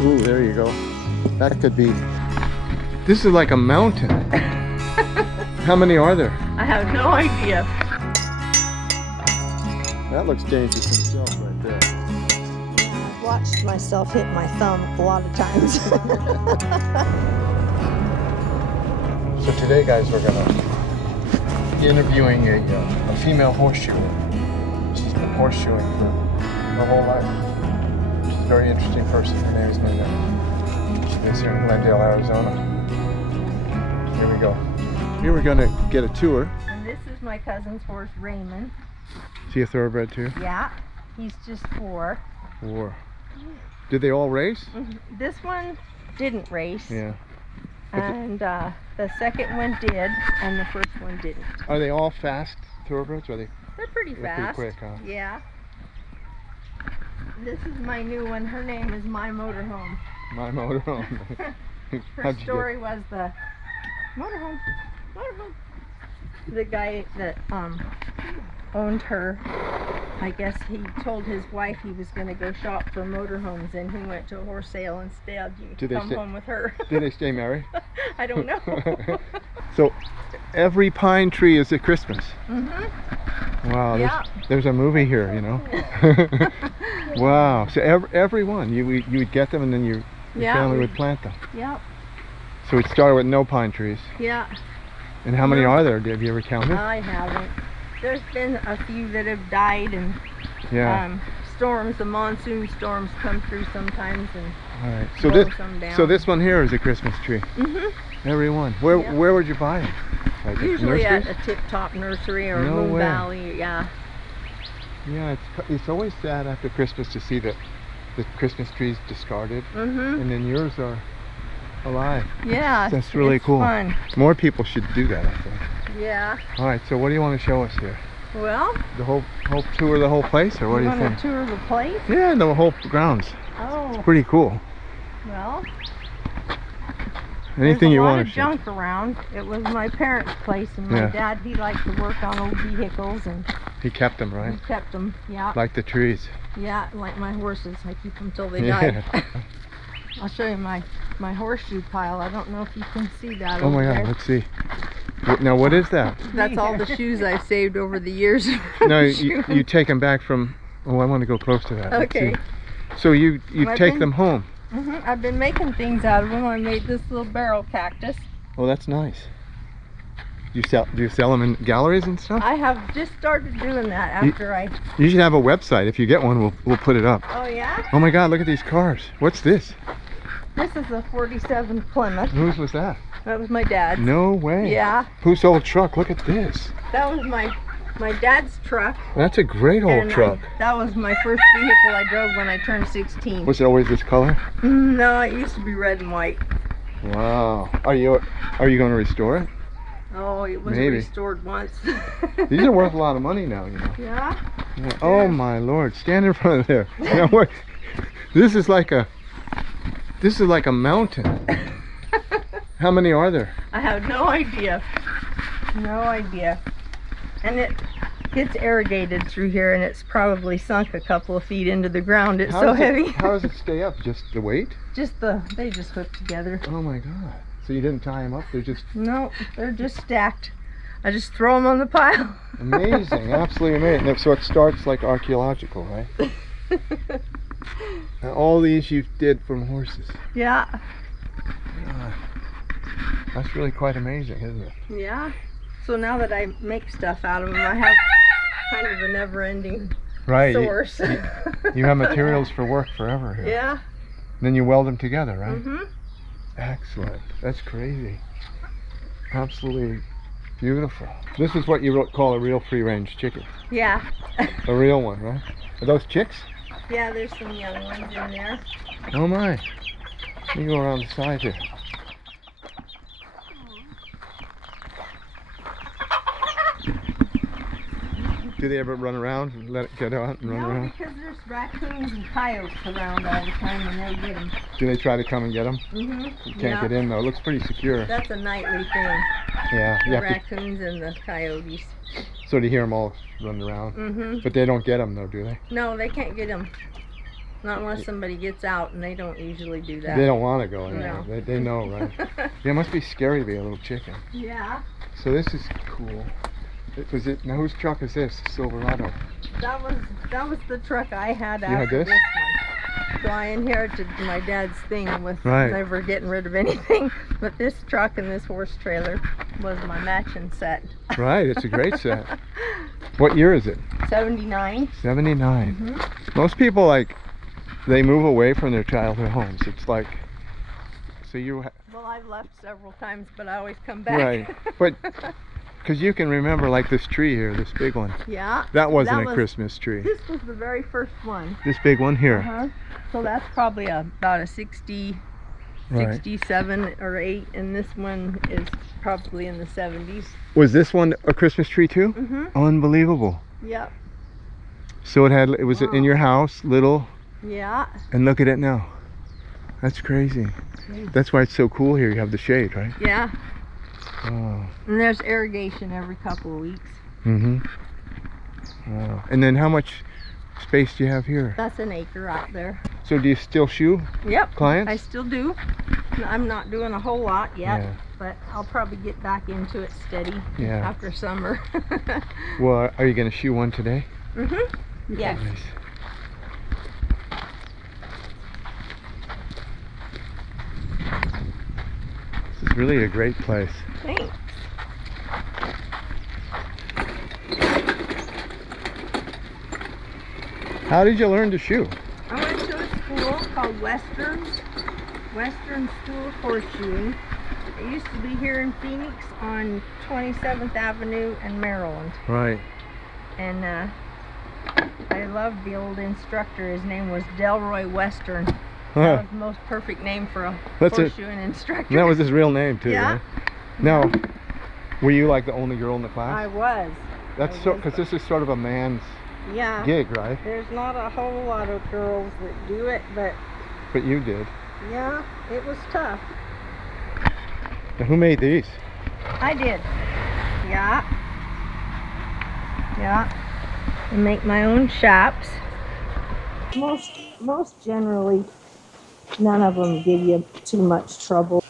Ooh, there you go. That could be. This is like a mountain. How many are there? I have no idea. That looks dangerous himself right there. Yeah, I've watched myself hit my thumb a lot of times. So today, guys, we're gonna be interviewing a female horseshoer. She's been horseshoeing for her whole life. She's a very interesting person. Her name is Neener. She lives here in Glendale, Arizona. Here we go. Here we're gonna get a tour. And this is my cousin's horse, Raymond. See a thoroughbred too? Yeah, he's just 4. 4. Did they all race? This one didn't race. Yeah. And the second one did, and the first one didn't. Are they all fast thoroughbreds? Or are they? They're pretty fast. Pretty quick, huh? Yeah. This is my new one. Her name is My Motorhome. My motorhome. Her story was the motorhome. The guy that owned her, I guess he told his wife he was going to go shop for motorhomes, and he went to a horse sale instead. You come home with her. Did they stay married? I don't know. So every pine tree is at Christmas. Wow, Yeah. there's a movie here, you know. Wow. So every one, you would get them, and then your family would plant them. Yep. So it started with no pine trees. Yeah. And how many are there? Have you ever counted? I haven't. There's been a few that have died, and storms, the monsoon storms come through sometimes, and all right. blow some down. So this one here is a Christmas tree. Every one. Where would you buy it? Like usually at nurseries? a tip-top nursery or No Moon way. Valley. Yeah. Yeah, it's always sad after Christmas to see the Christmas trees discarded, and then yours are alive. Yeah. That's really it's cool. Fun. More people should do that, I think. Yeah. All right, so what do you want to show us here? Well, The whole tour of the whole place, or what do you want think? a tour of the place? Yeah, the whole grounds. Oh. Pretty cool. Well. Anything you want to There's a show? lot of junk around. It was my parents' place, and my dad, he liked to work on old vehicles, and He kept them, right? he kept them. Yeah. Like the trees. Yeah, like my horses. I keep them till they Yeah. die. I'll show you my horseshoe pile. I don't know if you can see that Oh over my God, there. let's see. Now what is that? That's all the shoes I've saved over the years. No, you take them back from. Oh, I want to go close to that. Let's Okay. see. So you I've take been- them home. I've been making things out of them. I made this little barrel cactus. Oh, that's nice. Do you sell them in galleries and stuff? I have just started doing that after You should have a website. If you get one, we'll put it up. Oh yeah? Oh my God, look at these cars. What's this? This is a 47 Plymouth. Whose was that? That was my dad's. No way. Yeah. Whose old truck? Look at this. That was my dad's truck. That's a great old and truck. that was my first vehicle I drove when I turned 16. Was it always this color? No, it used to be red and white. Wow. Are you going to restore it? Oh, it was Maybe. restored once. These are worth a lot of money now, you know. Yeah? Yeah. Oh my Lord! Stand in front of there. Now, what? This is like a mountain. How many are there? I have no idea. No idea. And it gets irrigated through here, and it's probably sunk a couple of feet into the ground. It's so heavy. How does it stay up? Just the weight? They just hook together. Oh my God! So you didn't tie them up? They're just No, they're just stacked. I just throw them on the pile. amazing, absolutely amazing. So it starts like archaeological, right? And all these you did from horses. Yeah. That's really quite amazing, isn't it? Yeah. So now that I make stuff out of them, I have kind of a never-ending source. You have materials for work forever here. Yeah. Then you weld them together, right? Excellent. That's crazy. Absolutely beautiful. This is what you call a real free-range chicken. Yeah. A real one, right? Are those chicks? Yeah, there's some young ones in there. Oh my. Let me go around the side here. Do they ever run around and let it get out and run No, around? because there's raccoons and coyotes around all the time and they get them. Do they try to come and get them? You can't get in though. It looks pretty secure. That's a nightly thing. Yeah. The You have raccoons and the coyotes. So to hear them all running around. But they don't get them though, do they? No, they can't get them. Not unless somebody gets out, and they don't usually do that. They don't want to go in there. No. They know, right? Yeah, it must be scary to be a little chicken. Yeah. So this is cool. Now whose truck is this? Silverado. That was the truck I had You had after this? one. So I inherited my dad's thing with Right. never getting rid of anything. But this truck and this horse trailer was my matching set. Right, it's a great set. What year is it? 79. 79. Mm-hmm. Most people, like, they move away from their childhood homes. It's like, so you... Well, I've left several times, but I always come back. Right, but... Because you can remember, like, this tree here, this big one. Yeah. That wasn't a Christmas tree. This was the very first one. This big one here. Uh-huh. So that's probably about a 60, Right. 67 or 8, and this one is probably in the 70s. Was this one a Christmas tree too? Mm-hmm. Unbelievable. Yep. So it was in your house, little, Yeah. and look at it now. That's crazy. That's why it's so cool here. You have the shade, right? Yeah. Oh. And there's irrigation every couple of weeks. Mm-hmm. Wow. And then how much space do you have here? That's an acre out there. So do you still shoe Yep. clients? I still do. I'm not doing a whole lot yet, Yeah. but I'll probably get back into it steady Yeah. after summer. Well, are you going to shoe one today? Mm-hmm. Yes. Nice. This is really a great place. Thanks. How did you learn to shoe? I went to a school called Western School of Horseshoeing. It used to be here in Phoenix on 27th Avenue and Maryland. Right. And I loved the old instructor. His name was Delroy Western. That was the most perfect name for a That's it. horseshoeing instructor. And that was his real name too, Yeah. right? Now, were you like the only girl in the class? I was. That's so, because this is sort of a man's Yeah. gig, right? There's not a whole lot of girls that do it, but But you did. yeah, it was tough. Now, who made these? I did. Yeah. Yeah. I make my own shops. Most generally, none of them give you too much trouble.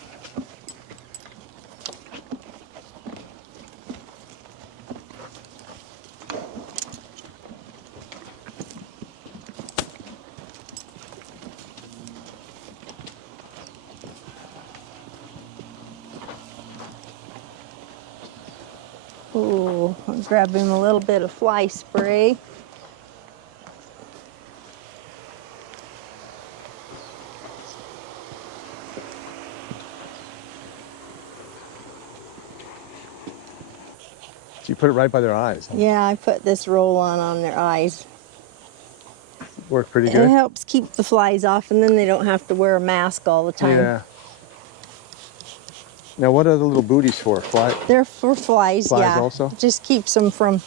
Oh, I'll grab him a little bit of fly spray. So you put it right by their eyes. Huh? Yeah, I put this roll-on on their eyes. Worked pretty It good. helps keep the flies off, and then they don't have to wear a mask all the time. Yeah. Now, what are the little booties for? Fly? They're for flies, Flies yeah. also? Just keeps them from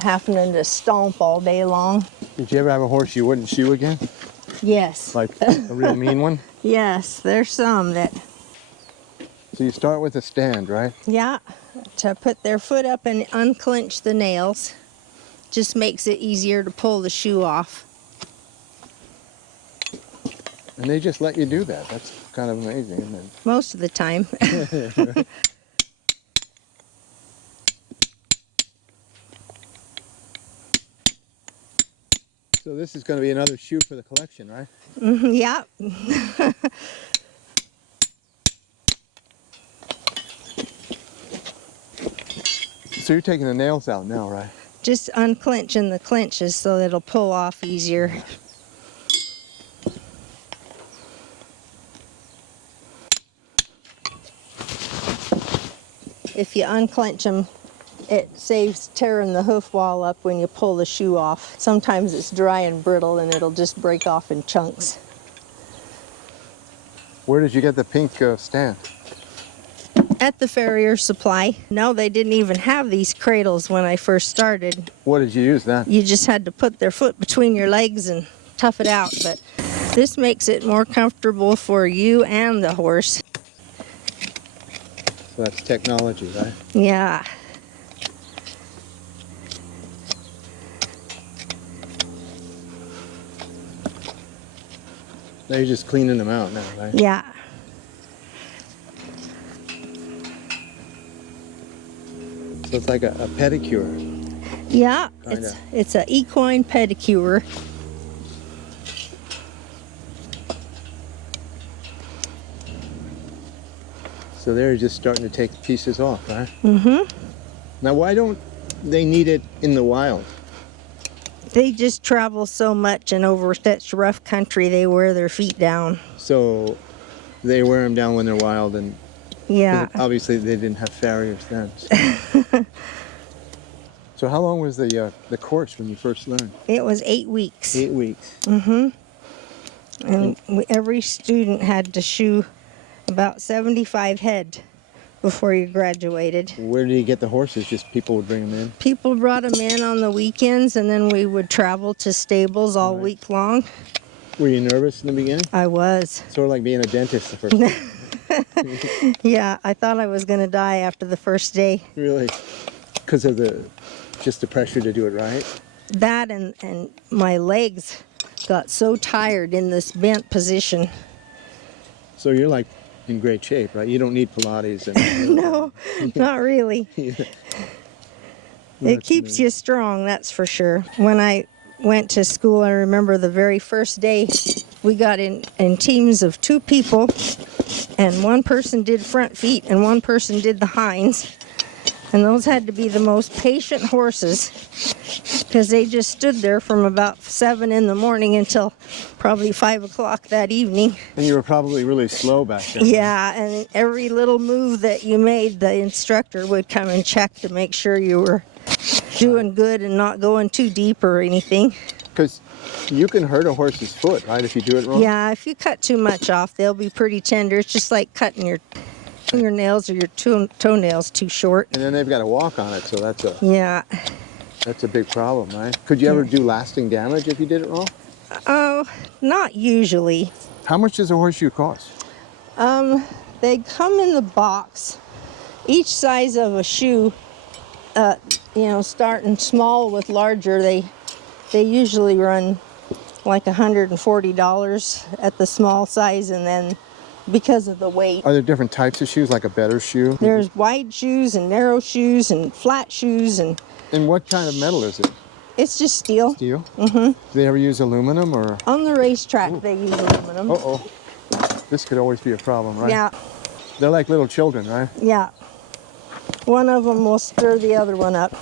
happening to stomp all day long. Did you ever have a horse you wouldn't shoe again? Yes. Like a real mean one? Yes, there's some that, So you start with a stand, right? yeah, to put their foot up and unclench the nails. Just makes it easier to pull the shoe off. And they just let you do that. That's kind of amazing, isn't it? Most of the time. So this is going to be another shoe for the collection, right? Yeah. So you're taking the nails out now, right? Just unclenching the clenches so that it'll pull off easier. If you unclench them, it saves tearing the hoof wall up when you pull the shoe off. Sometimes it's dry and brittle and it'll just break off in chunks. Where did you get the pink stand? At the Farrier supply. No, they didn't even have these cradles when I first started. What did you use then? You just had to put their foot between your legs and tough it out. But this makes it more comfortable for you and the horse. So that's technology, right? Yeah. Now you're just cleaning them out now, right? Yeah. So it's like a pedicure. Yeah, Kinda. it's an equine pedicure. So they're just starting to take pieces off, right? Mm-hmm. Now, why don't they need it in the wild? They just travel so much, and over such rough country, they wear their feet down. So they wear them down when they're wild, and Yeah. obviously they didn't have farriers then. So how long was the course when you first learned? It was 8 weeks. 8 weeks. Mm-hmm. And every student had to shoe about 75 head before you graduated. Where did you get the horses? Just people would bring them in? People brought them in on the weekends, and then we would travel to stables all week long. Were you nervous in the beginning? I was. Sort of like being a dentist the first time. Yeah, I thought I was going to die after the first day. Really? Because of just the pressure to do it right? That and my legs got so tired in this bent position. So you're like in great shape, right? You don't need Pilates. And No, not really. Yeah. It keeps you strong, that's for sure. When I went to school, I remember the very first day we got in teams of 2 people, and one person did front feet and one person did the hinds. And those had to be the most patient horses, because they just stood there from about 7 in the morning until probably 5 o'clock that evening. And you were probably really slow back then. Yeah, and every little move that you made, the instructor would come and check to make sure you were doing good and not going too deep or anything. Because you can hurt a horse's foot, right, if you do it wrong? Yeah, if you cut too much off, they'll be pretty tender. It's just like cutting your nails or your toenails too short. And then they've got to walk on it, so that's a big problem, right? Could you ever do lasting damage if you did it wrong? Oh, not usually. How much does a horseshoe cost? They come in the box. Each size of a shoe, starting small with larger, they usually run like $140 at the small size, and then because of the weight. Are there different types of shoes, like a better shoe? There's wide shoes and narrow shoes and flat shoes. And what kind of metal is it? It's just steel. Steel? Mm-hmm. Do they ever use aluminum or? On the racetrack, they use aluminum. Uh-oh. This could always be a problem, right? Yeah. They're like little children, right? Yeah. One of them will stir the other one up.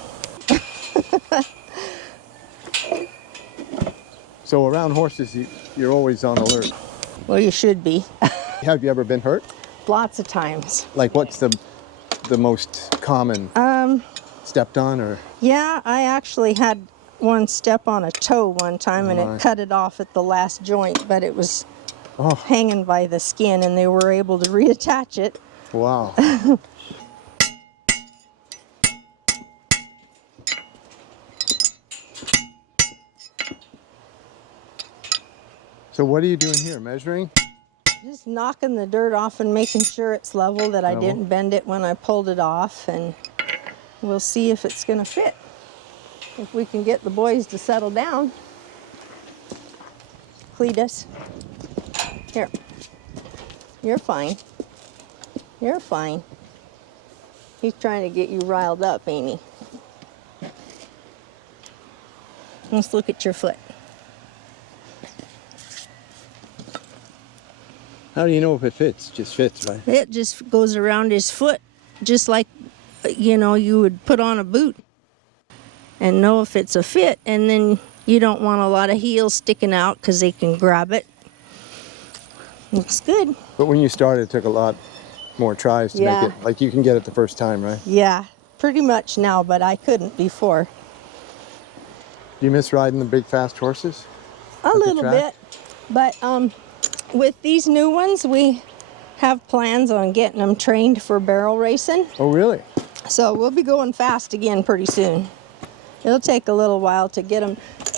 So around horses, you're always on alert. Well, you should be. Have you ever been hurt? Lots of times. Like, what's the most common? Stepped on, or? Yeah, I actually had one step on a toe one time, and it cut it off at the last joint, but it was hanging by the skin, and they were able to reattach it. Wow. So what are you doing here, measuring? Just knocking the dirt off and making sure it's level, that I didn't bend it when I pulled it off, and we'll see if it's going to fit. If we can get the boys to settle down. Cletus, here. You're fine. You're fine. He's trying to get you riled up, ain't he? Let's look at your foot. How do you know if it fits? Just fits, right? It just goes around his foot, just like, you would put on a boot and know if it's a fit. And then you don't want a lot of heels sticking out because they can grab it. Looks good. But when you started, it took a lot more tries to make it. Like, you can get it the first time, right? Yeah, pretty much now, but I couldn't before. Do you miss riding the big, fast horses? A little bit, but with these new ones, we have plans on getting them trained for barrel racing. Oh, really? So we'll be going fast again pretty soon. It'll take a little while to get them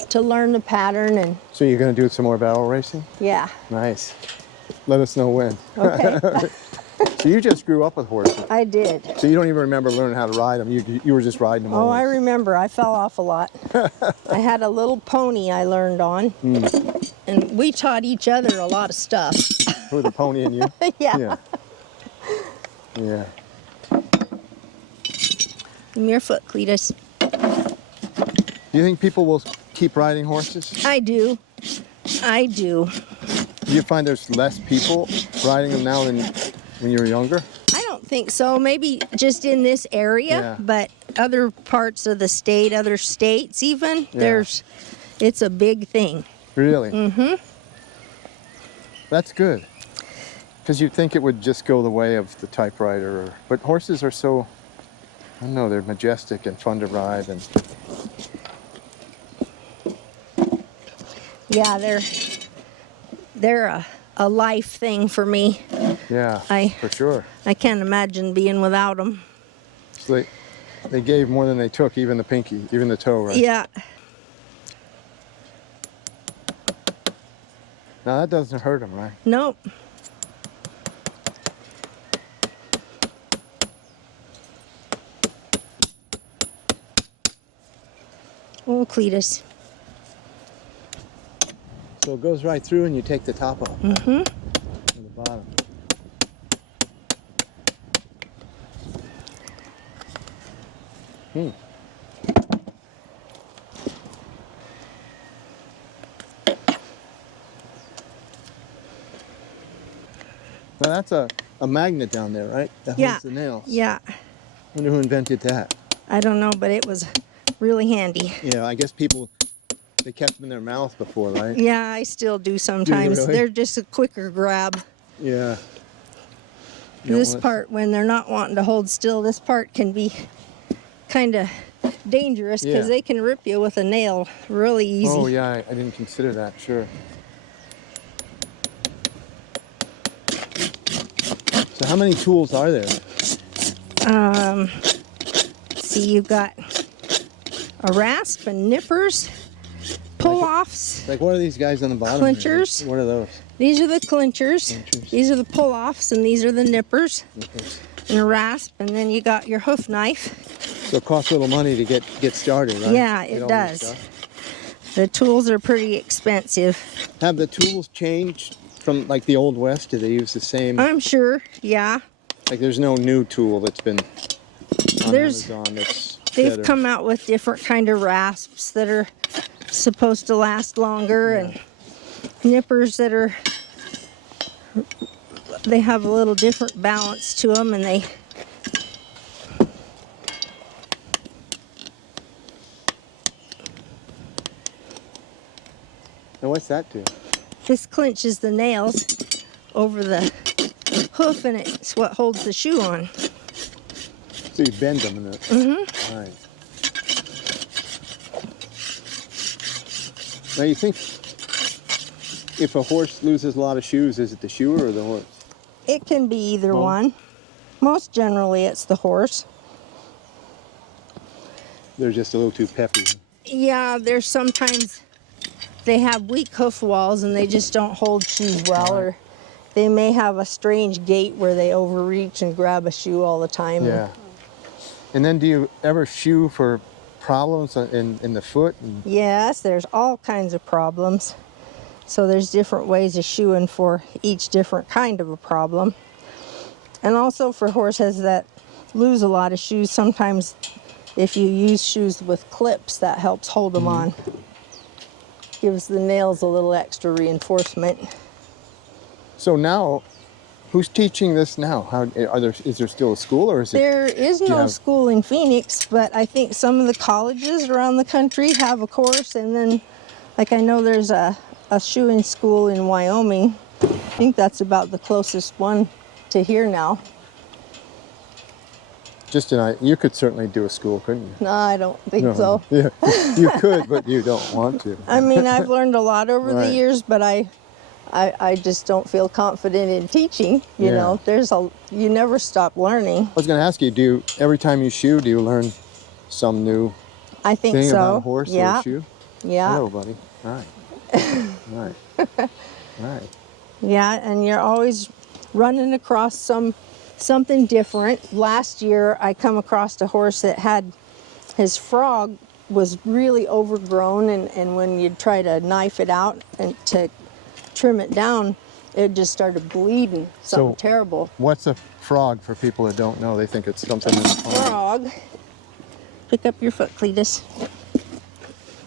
to learn the pattern. And so you're going to do some more barrel racing? Yeah. Nice. Let us know when. Okay. So you just grew up with horses? I did. So you don't even remember learning how to ride them? You were just riding them? Oh, always. I remember. I fell off a lot. I had a little pony I learned on. And we taught each other a lot of stuff. With a pony and you? Yeah. Yeah. Yeah. Give me your foot, Cletus. Do you think people will keep riding horses? I do. I do. Do you find there's less people riding them now than when you were younger? I don't think so. Maybe just in this area, Yeah. but other parts of the state, other states even, Yeah. it's a big thing. Really? Mm-hmm. That's good. Because you'd think it would just go the way of the typewriter. But horses are so, I don't know, they're majestic and fun to ride. And Yeah, they're a life thing for me. yeah, for sure. I can't imagine being without them. So they gave more than they took, even the pinky, even the toe, right? Yeah. Now that doesn't hurt them, right? Nope. Oh, Cletus. So it goes right through and you take the top off. Mm-hmm. Right? From the bottom. Now that's a magnet down there, right? That Yeah. holds the nails. Yeah. Wonder who invented that. I don't know, but it was really handy. Yeah, I guess people, they kept them in their mouth before, right? Yeah, I still do sometimes. really? They're just a quicker grab. Yeah. You don't This wanna- part, when they're not wanting to hold still, this part can be kind of dangerous because Yeah. they can rip you with a nail really easy. Oh yeah, I didn't consider that, sure. So how many tools are there? See, you've got a rasp and nippers, pull-offs. Like what are these guys on the bottom? Clinchers. Here? What are those? These are the clinchers. Clinchers. These are the pull-offs, and these are the nippers Nippers. and a rasp. And then you got your hoof knife. So it costs a little money to get started, right? Yeah, Get it all does. this stuff. The tools are pretty expensive. Have the tools changed from like the Old West? Do they use the same? I'm sure, yeah. Like there's no new tool that's been on There's- Amazon that's They've better. come out with different kind of rasps that are supposed to last longer, and nippers that are, they have a little different balance to them, and they, And what's that do? this clinches the nails over the hoof, and it's what holds the shoe on. So you bend them in the. Mm-hmm. Right. Now you think if a horse loses a lot of shoes, is it the shoer or the horse? It can be either Oh. one. Most generally, it's the horse. They're just a little too peppy. Yeah, there's sometimes they have weak hoof walls and they just don't hold shoes well, or they may have a strange gait where they overreach and grab a shoe all the time. Yeah. And then do you ever shoe for problems in the foot? And, Yes, there's all kinds of problems. So there's different ways of shoeing for each different kind of a problem. And also for horses that lose a lot of shoes, sometimes if you use shoes with clips, that helps hold them on. Gives the nails a little extra reinforcement. so now, who's teaching this now? Is there still a school or is it? There is you no have- school in Phoenix, but I think some of the colleges around the country have a course, and then, like, I know there's a shoeing school in Wyoming. I think that's about the closest one to here now. You could certainly do a school, couldn't you? No, I don't think so. Yeah, you could, but you don't want to. I mean, I've learned a lot over Right. the years, but I just don't feel confident in teaching. You Yeah. know, you never stop learning. I was going to ask you, every time you shoe, do you learn some new I think thing so. about a horse or Yeah. a shoe? Yeah. Hello, buddy. Right. Right. Right. Yeah, and you're always running across something different. Last year, I come across a horse that had his frog was really overgrown, and when you'd try to knife it out and to trim it down, it just started bleeding. Something terrible. What's a frog for people that don't know? They think it's something in the pond. Frog. Pick up your foot, Cletus.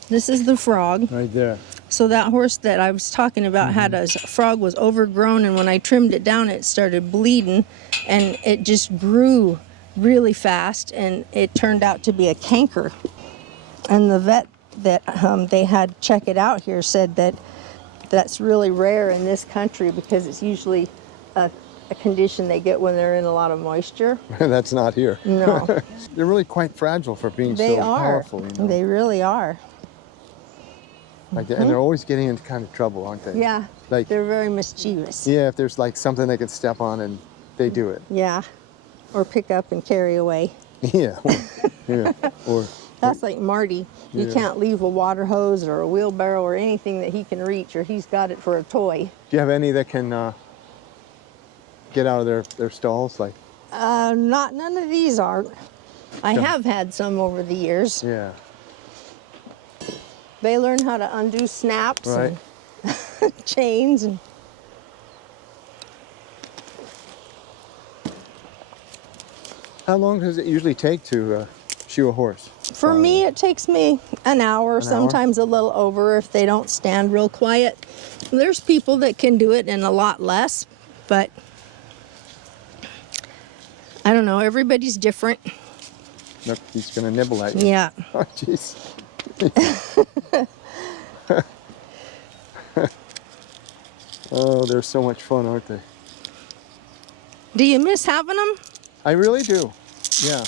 This is the frog. Right there. So that horse that I was talking about had a frog was overgrown, and when I trimmed it down, it started bleeding, and it just grew really fast, and it turned out to be a canker. And the vet that they had check it out here said that that's really rare in this country because it's usually a condition they get when they're in a lot of moisture. That's not here. No. They're really quite fragile for being They so are. powerful. You know? They really are. Like, and they're always getting into kind of trouble, aren't they? Yeah. Like, They're very mischievous. yeah, if there's like something they can step on and they do it. Yeah. Or pick up and carry away. Yeah. Yeah. Or That's like Marty. You Yeah. can't leave a water hose or a wheelbarrow or anything that he can reach, or he's got it for a toy. do you have any that can get out of their stalls? Like, None of these are. I Yeah. have had some over the years. yeah. They learn how to undo snaps Right. and chains. And How long does it usually take to shoe a horse? for me, it takes me an hour, hour? sometimes a little over if they don't stand real quiet. There's people that can do it in a lot less, but I don't know. Everybody's different. Look, he's gonna nibble at you. Yeah. Oh, jeez. Oh, they're so much fun, aren't they? Do you miss having them? I really do. Yeah.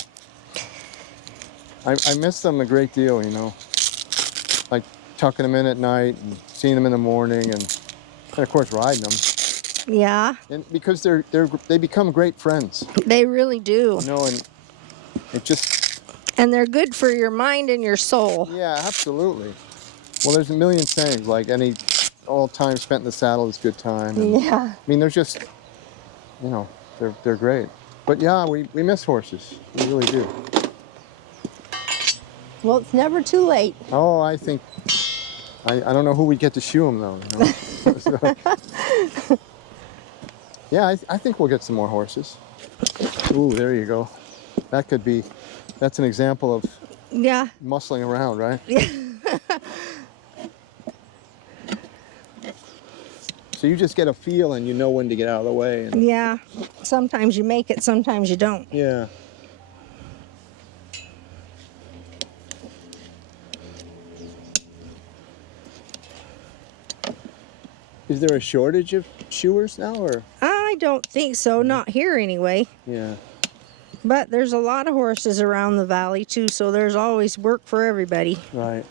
I miss them a great deal, you know. Like tucking them in at night and seeing them in the morning and of course riding them. Yeah, And because they become great friends, they really do. you know, and it just, And they're good for your mind and your soul. yeah, absolutely. Well, there's a million sayings, like all time spent in the saddle is good time. And, Yeah. I mean, they're just, you know, they're great. But yeah, we miss horses. We really do. Well, it's never too late. Oh, I think, I don't know who we'd get to shoe them though. You know? So, yeah, I think we'll get some more horses. Ooh, there you go. That's an example of Yeah. muscling around, right? So you just get a feel and you know when to get out of the way. And, Yeah. Sometimes you make it, sometimes you don't. yeah. Is there a shortage of shoers now, or? I don't think so. Not here anyway. Yeah. But there's a lot of horses around the valley too, so there's always work for everybody. Right.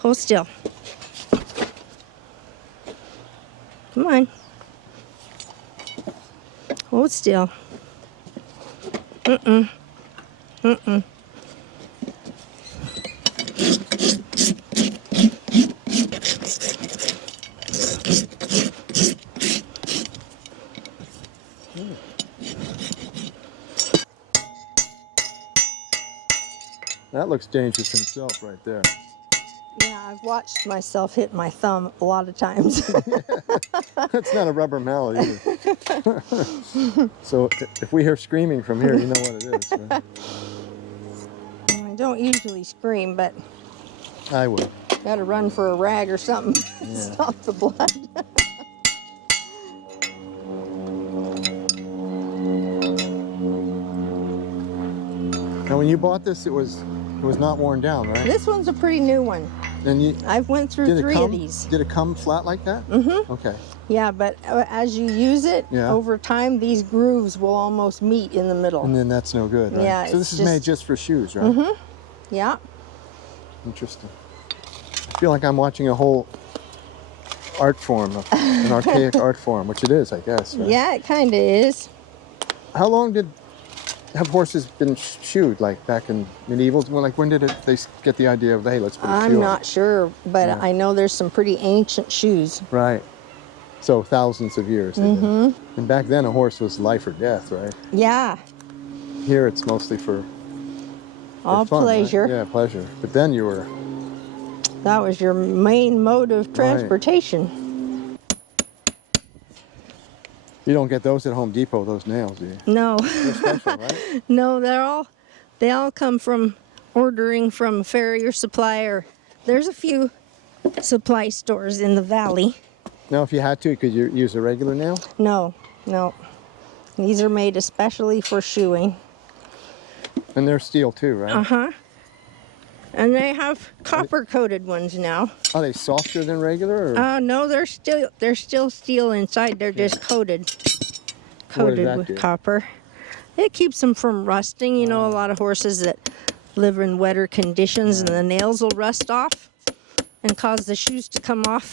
Hold still. Come on. Hold still. Mm-mm. Mm-mm. That looks dangerous himself right there. Yeah, I've watched myself hit my thumb a lot of times. That's not a rubber mallet either. So if we hear screaming from here, you know what it is, right? I don't usually scream, but I will. gotta run for a rag or something to Yeah. stop the blood. Now, when you bought this, it was not worn down, right? This one's a pretty new one. And you I've went through three of these. Did it come flat like that? Mm-hmm. Okay. Yeah, but as you use it, Yeah. over time, these grooves will almost meet in the middle. And then that's no good, right? Yeah, So this is made just for shoes, right? Mm-hmm. Yeah. Interesting. I feel like I'm watching a whole art form, an archaic art form, which it is, I guess. Right? Yeah, it kind of is. How long have horses been shoed, like back in medieval? When did they get the idea of, hey, let's put a shoe I'm on not sure, but Yeah. I know there's some pretty ancient shoes. it? Right. So thousands of years. And back then, a horse was life or death, right? Yeah. Here, it's mostly for All fun, right? pleasure. Yeah, pleasure. But then you were... That was your main mode of transportation. You don't get those at Home Depot, those nails, do you? No. They're special, right? No, they all come from ordering from Farrier supplier. There's a few supply stores in the valley. Now, if you had to, could you use a regular nail? No. These are made especially for shoeing. And they're steel too, right? Uh-huh. And they have copper-coated ones now. Are they softer than regular? Or? No, they're still steel inside. They're just coated with do? copper. It keeps them from rusting. You know, a lot of horses that live in wetter conditions and the nails will rust off and cause the shoes to come off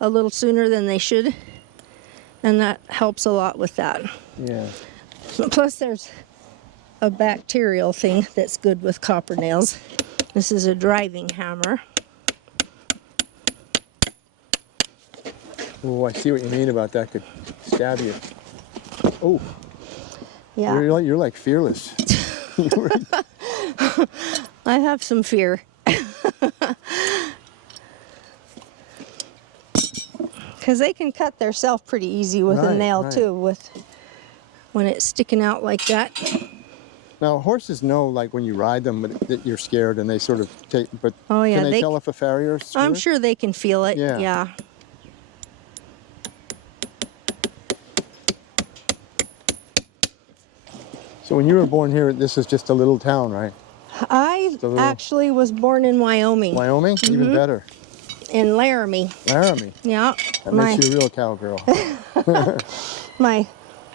a little sooner than they should. And that helps a lot with that. Yeah. Plus, there's a bacterial thing that's good with copper nails. This is a driving hammer. Oh, I see what you mean about that. Could stab you. Oh. Yeah. You're like fearless. I have some fear. Because they can cut themselves pretty easy with a nail too, when it's sticking out like that. Now horses know, like when you ride them, that you're scared, and they sort of take. But oh yeah, can they tell if a farrier is scared? I'm sure they can feel it. Yeah. So when you were born here, this is just a little town, right? I actually was born in Wyoming. Wyoming? Even better. In Laramie. Laramie? Yeah. That makes you a real cowgirl. My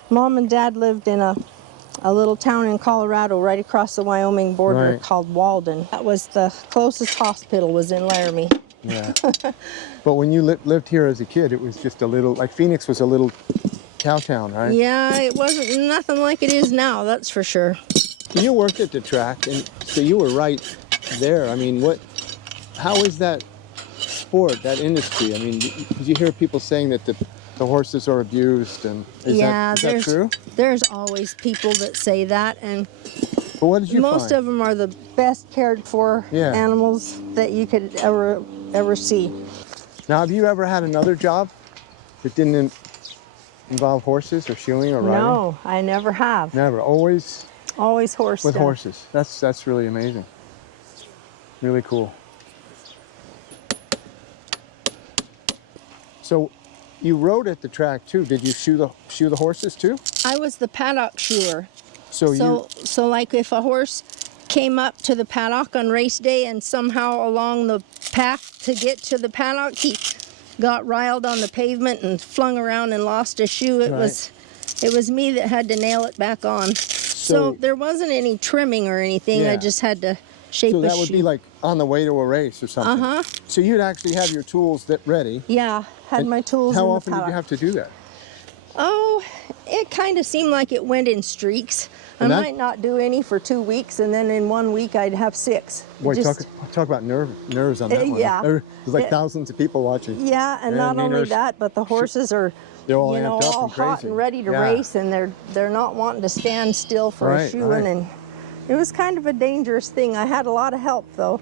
mom and dad lived in a little town in Colorado right across the Wyoming border called Walden. That was the closest hospital was in Laramie. Yeah. But when you lived here as a kid, it was just a little, like Phoenix was a little cow town, right? Yeah, it wasn't nothing like it is now, that's for sure. You worked at the track, and so you were right there. I mean, how is that sport, that industry? I mean, did you hear people saying that the horses are abused, and is that true? There's always people that say that, and but what did you most find? of them are the best cared for animals that you could ever see. Now, have you ever had another job that didn't involve horses or shoeing or riding? No, I never have. Never. Always horse with stuff. horses. That's really amazing. Really cool. So you rode at the track too. Did you shoe the horses too? I was the paddock shoer. So like if a horse came up to the paddock on race day and somehow along the path to get to the paddock he got riled on the pavement and flung around and lost a shoe, it was me that had to nail it back on. So there wasn't any trimming or anything. I just had to shape a shoe. So that would be like on the way to a race or something. Uh-huh. So you'd actually have your tools ready. Yeah, had my tools in the paddock. How often did you have to do that? Oh, it kind of seemed like it went in streaks. I might not do any for 2 weeks, and then in 1 week I'd have 6. Boy, talk about nerves on that one. Yeah. There's like thousands of people watching. Yeah, and not only that, but the horses are all hot and ready to race, and they're not wanting to stand still for a shoeing, and it was kind of a dangerous thing. I had a lot of help though.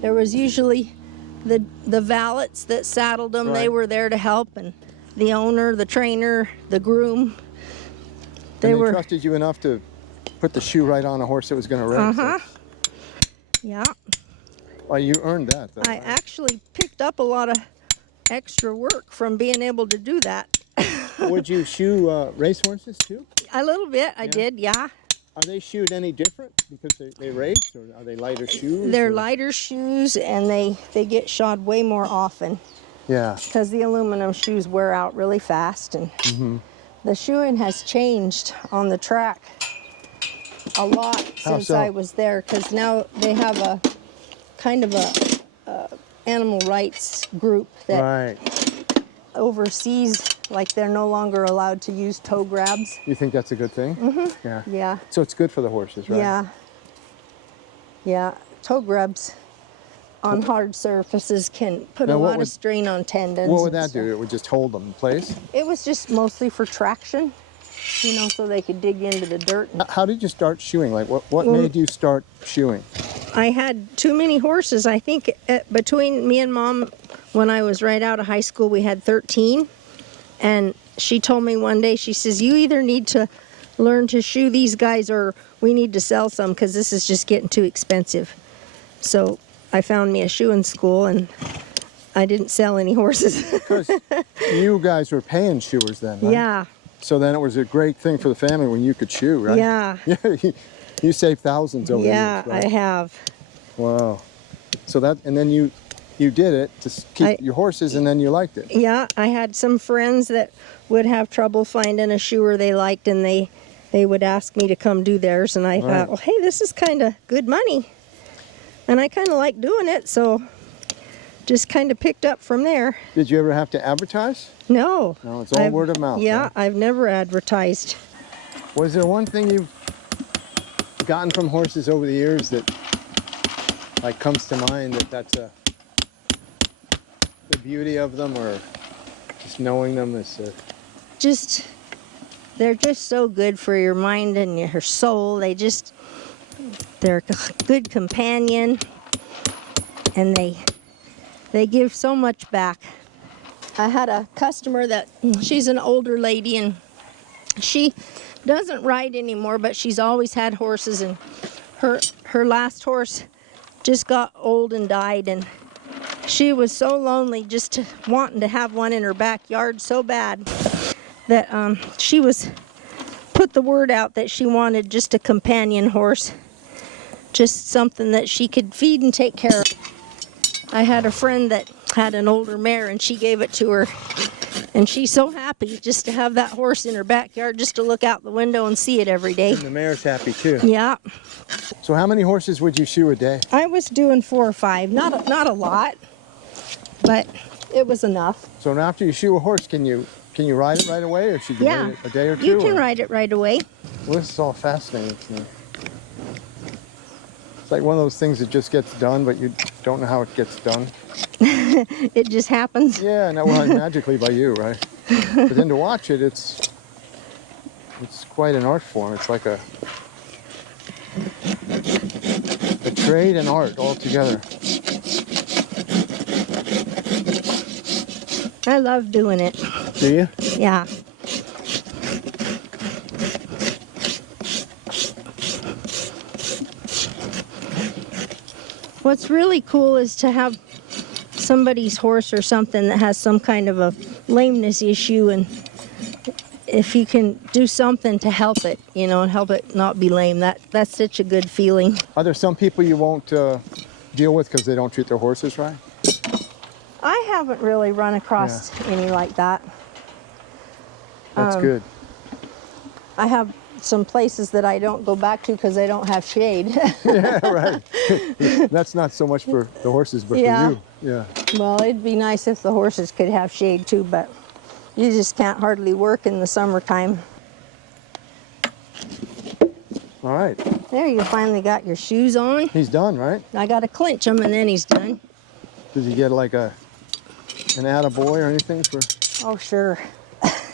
There was usually the valets that saddled them. They were there to help, and the owner, the trainer, the groom. They trusted you enough to put the shoe right on a horse that was going to race. Uh-huh. Yeah. Well, you earned that, though. I actually picked up a lot of extra work from being able to do that. Would you shoe race horses, too? A little bit, I did, yeah. Are they shoed any different because they race, or are they lighter shoes? They're lighter shoes, and they get shod way more often. Yeah. Because the aluminum shoes wear out really fast, and the shoeing has changed on the track a lot since I was there, because now they have a kind of a animal rights group that oversees, like they're no longer allowed to use toe grabs. You think that's a good thing? Mm-hmm. Yeah. Yeah. So it's good for the horses, right? Yeah. Yeah. Toe grabs on hard surfaces can put a lot of strain on tendons. What would that do? It would just hold them in place? It was just mostly for traction. you know, so they could dig into the dirt. How did you start shoeing? Like, what Well, made you start shoeing? I had too many horses. I think between me and Mom, when I was right out of high school, we had 13. And she told me one day, she says, you either need to learn to shoe these guys or we need to sell some because this is just getting too expensive. So I found me a shoeing school and I didn't sell any horses. Because you guys were paying shoers then, right? Yeah. So then it was a great thing for the family when you could shoe, right? Yeah. Yeah. You saved thousands over the years, right? I have. Wow. So that, and then you did it to keep your horses, and then you liked it. Yeah, I had some friends that would have trouble finding a shoer they liked, and they would ask me to come do theirs, and I thought, well, hey, this is kind of good money. And I kind of like doing it, so just kind of picked up from there. Did you ever have to advertise? No. No, it's all word of mouth. Yeah, right? I've never advertised. Was there one thing you've gotten from horses over the years that like comes to mind, that's the beauty of them, or just knowing them is they're just so good for your mind and your soul. They're a good companion, and they give so much back. I had a customer she's an older lady, and she doesn't ride anymore, but she's always had horses, and her last horse just got old and died, and she was so lonely just wanting to have one in her backyard so bad that she put the word out that she wanted just a companion horse, just something that she could feed and take care of. I had a friend that had an older mare, and she gave it to her, and she's so happy just to have that horse in her backyard, just to look out the window and see it every day. And the mare's happy too. Yeah. So how many horses would you shoe a day? I was doing 4 or 5, not a lot, but it was enough. So now after you shoe a horse, can you ride it right away, or should you wait a day or two? You can ride it right away. Well, this is all fascinating to me. It's like one of those things that just gets done, but you don't know how it gets done. It just happens. Yeah, no, well, magically by you, right? But then to watch it, it's quite an art form. It's like a trade and art all together. I love doing it. Do you? Yeah. What's really cool is to have somebody's horse or something that has some kind of a lameness issue, and if you can do something to help it, you know, and help it not be lame, that's such a good feeling. Are there some people you won't deal with because they don't treat their horses right? I haven't really run across any like that. That's good. I have some places that I don't go back to because they don't have shade. Yeah, right. That's not so much for the horses, but for you. Yeah. Well, it'd be nice if the horses could have shade too, but you just can't hardly work in the summertime. All right. There, you finally got your shoes on. He's done, right? I got to clinch them, and then he's done. Did you get like an attaboy or anything for? Oh, sure.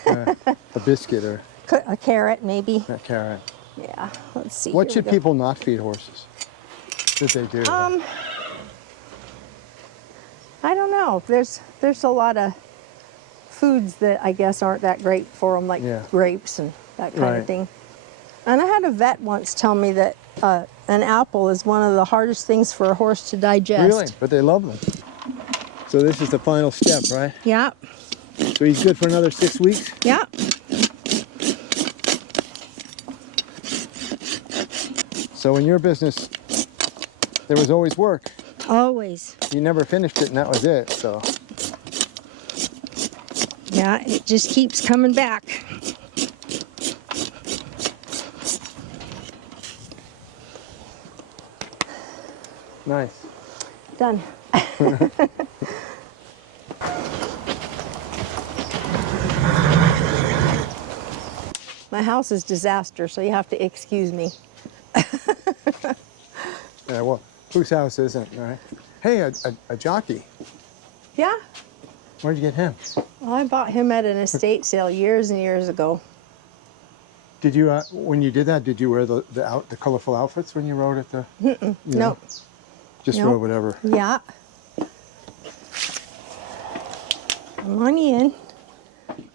A biscuit or A carrot, maybe. a carrot. Yeah, let's see. What Here should we go. people not feed horses that they do? I don't know. There's a lot of foods that I guess aren't that great for them, like grapes and that kind of thing. And I had a vet once tell me that an apple is one of the hardest things for a horse to digest. Really? But they love them. So this is the final step, right? Yeah. So he's good for another 6 weeks? Yeah. So in your business, there was always work. Always. You never finished it and that was it, so. Yeah, it just keeps coming back. Nice. Done. My house is disaster, so you have to excuse me. Yeah, well, whose house isn't, right? Hey, a jockey. Yeah. Where'd you get him? Well, I bought him at an estate sale years and years ago. Did you, when you did that, did you wear the colorful outfits when you rode at the? Nope. Just Nope. rode whatever. Yeah. Come on in.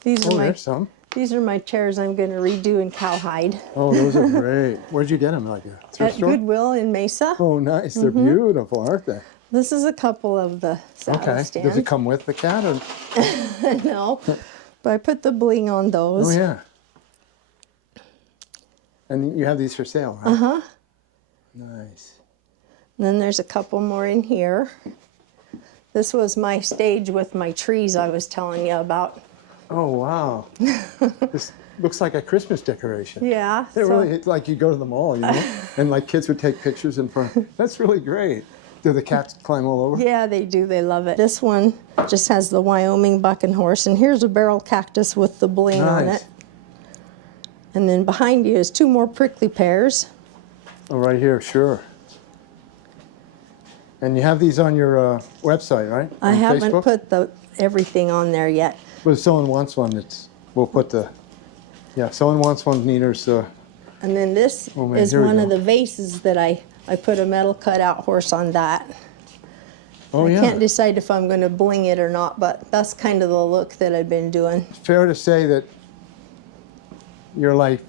These are There's some. These are my chairs I'm going to redo in cowhide. Oh, those are great. Where'd you get them? Like a thrift At store? Goodwill in Mesa. Oh, nice. They're beautiful, aren't they? This is a couple of the saddle stands. Does it come with the cat? Or? No, but I put the bling on those. Oh, yeah. And you have these for sale, right? Nice. And then there's a couple more in here. This was my stage with my trees I was telling you about. Oh, wow. This looks like a Christmas decoration. Yeah. It's like you go to the mall, you know, and like kids would take pictures in front. That's really great. Do the cats climb all over? Yeah, they do. They love it. This one just has the Wyoming bucking horse, and here's a barrel cactus with the bling on it. And then behind you is 2 more prickly pears. Oh, right here, sure. And you have these on your website, right? I on haven't Facebook? put everything on there yet. But if someone wants one, we'll put the, someone wants one, Neener's. And then this is one of the vases that I put a metal cutout horse on that. Oh, I can't decide if I'm going to bling it or not, but that's kind of the look that I've been doing. Fair to say that your life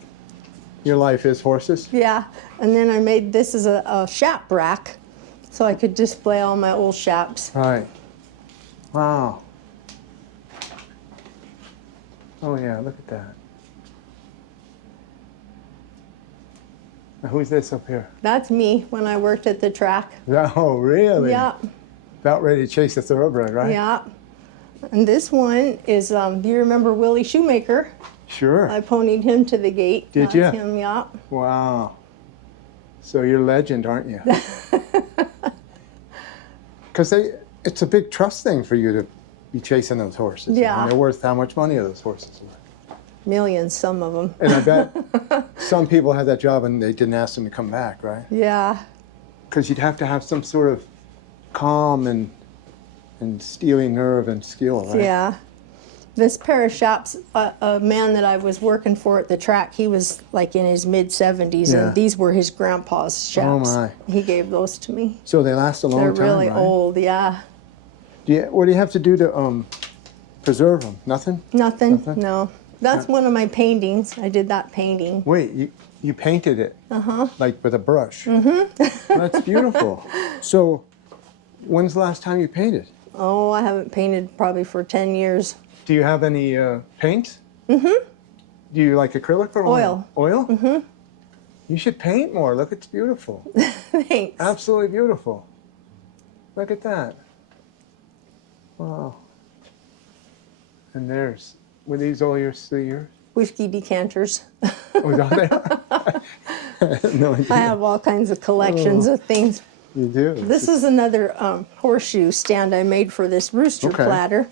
is horses? Yeah, and then I made this as a shap rack, so I could display all my old shaps. Right. Wow. Oh yeah, look at that. Now, who's this up here? That's me when I worked at the track. Oh, really? Yeah. About ready to chase a thoroughbred, right? Yeah. And this one is, do you remember Willie Shoemaker? Sure. I ponied him to the gate. Did you? That's him, yeah. Wow. So you're a legend, aren't you? Because it's a big trust thing for you to be chasing those horses. Yeah. And they're worth how much money are those horses worth? Millions, some of them. And I bet some people had that job and they didn't ask them to come back, right? Yeah. Because you'd have to have some sort of calm and steely nerve and skill, right? Yeah. This pair of shaps, a man that I was working for at the track, he was like in his mid-70s, and these were his grandpa's shaps. Oh, my. He gave those to me. So they last a long time, They're really right? old, yeah. What do you have to do to preserve them? Nothing? Nothing? No. That's one of my paintings. I did that painting. Wait, you painted it? Uh-huh. Like with a brush? Mm-hmm. That's beautiful. So when's the last time you painted? Oh, I haven't painted probably for 10 years. Do you have any paint? Mm-hmm. Do you like acrylic or oil? Oil? Mm-hmm. You should paint more. Look, it's beautiful. Thanks. Absolutely beautiful. Look at that. Wow. And were these all yours? Whiskey decanters. Was on there? No idea. I have all kinds of collections of things. You do? This is another horseshoe stand I made for this rooster platter.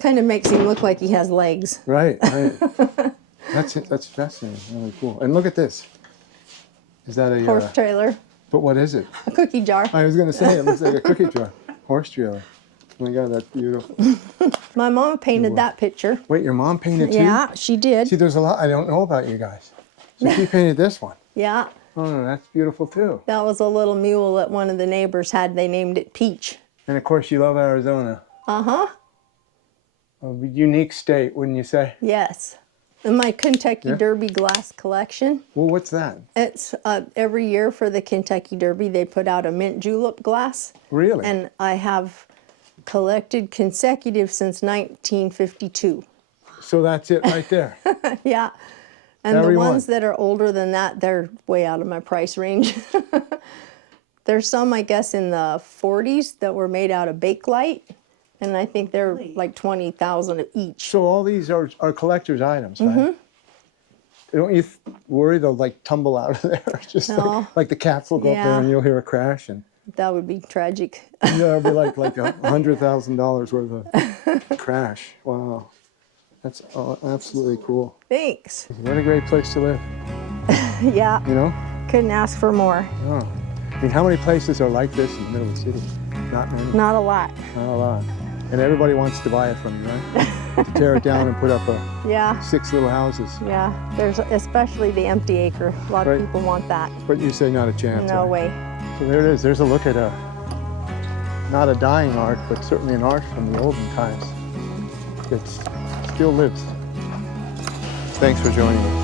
Kind of makes him look like he has legs. Right. That's fascinating. Really cool. And look at this. Is that a Horse trailer. But what is it? A cookie jar. I was going to say it looks like a cookie jar. Horse trailer. Oh my God, that's beautiful. My mom painted that picture. Wait, your mom painted too? Yeah, she did. See, there's a lot I don't know about you guys. So she painted this one. Yeah. Oh, no, that's beautiful too. That was a little mule that one of the neighbors had. They named it Peach. And of course, you love Arizona. Uh-huh. A unique state, wouldn't you say? Yes. And my Kentucky Derby glass collection. Well, what's that? It's every year for the Kentucky Derby, they put out a mint julep glass. Really? And I have collected consecutive since 1952. So that's it right there. Yeah. And Every the ones one. that are older than that, they're way out of my price range. There's some, I guess, in the 40s that were made out of Bakelite. And I think they're like 20,000 each. So all these are collector's items, right? Mm-hmm. Don't you worry they'll like tumble out of there? Just No. like the cats will go up there and you'll hear a crash and That would be tragic. it'll be like $100,000 worth of crash. Wow. That's absolutely cool. Thanks. What a great place to live, Yeah. you know? Couldn't ask for more. Oh. I mean, how many places are like this in the middle of the city? Not many. Not a lot. Not a lot. And everybody wants to buy it from you, right? to tear it down and put up Yeah. 6 little houses. Yeah. There's especially the empty acre. A lot of Right. people want that. But you say not a chance. No right? way. So there it is. There's a look at not a dying art, but certainly an art from the olden times that still lives. Thanks for joining us.